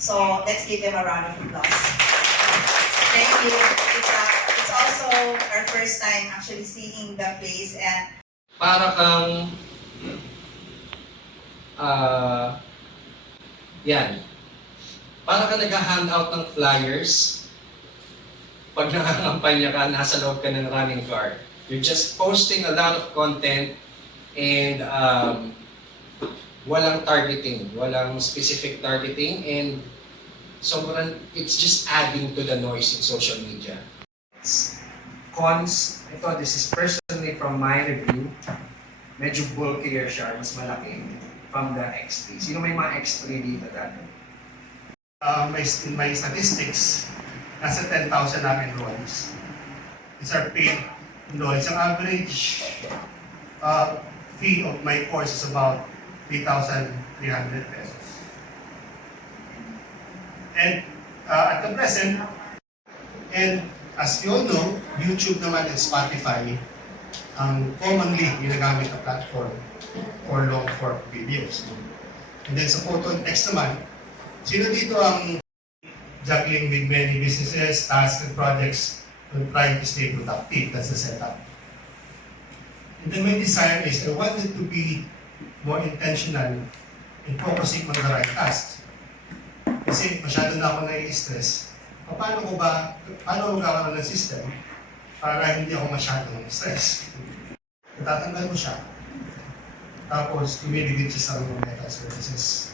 So let's give them a round of applause. Thank you. It's also our first time actually seeing the place, and para kang yan. Para ka nag-hand out ng flyers. Pag nangangampanya ka, nasa loob ka ng running car. You're just posting a lot of content and walang targeting, walang specific targeting, and sobrang, it's just adding to the noise in social media. Cons, this is personally from my review, medyo bulkier siya, mas malaki from the X3. Sino may mga X3 dito dati? In my statistics, nasa 10,000 na enrollees. These are paid enrollees. Ang average fee of my course is about 3,300 pesos. And at the present, and as you all know, YouTube naman and Spotify ang commonly ginagamit na platform for long-form videos. And then sa photo and text naman, sino dito ang juggling with many businesses, tasks, and projects and trying to stay productive? That's the setup. And then my desire is I wanted to be more intentional in focusing on the right tasks. Kasi masyado na ako nai-stress. Paano ko magkakaroon ng system para hindi ako masyadong stress? Natatanggal mo siya. Tapos, tumiligid siya sa mga mental services.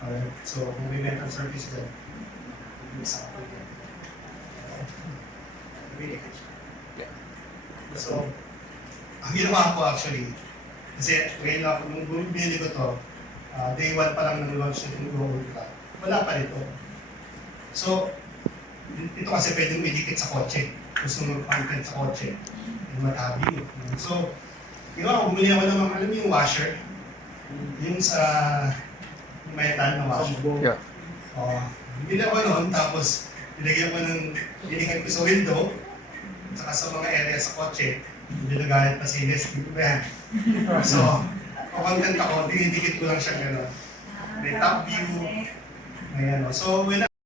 Alright? So, kung may mental service ka, isa ka yan. Tumiligid siya. So, ang ginawa ko actually, kasi ngayon ako, nung binili ko to, day 1 pa lang ng launch nito ng Google Cloud. Wala pa rito. So, ito kasi pwedeng idikit sa kotse. Gusto mo content sa kotse. And what have you. So, ginawa ko, bumili ako ng alam mo yung washer? Yung sa metal na washer. Yeah. Bumili ako noon, tapos nilagyan ko ng dinikat ko sa window, saka sa mga area sa kotse. Hindi nagalit pa si Ines, hindi ko ba yan? So, content ako, dinidikit ko lang siya gano'n. May top view, may ano. So, when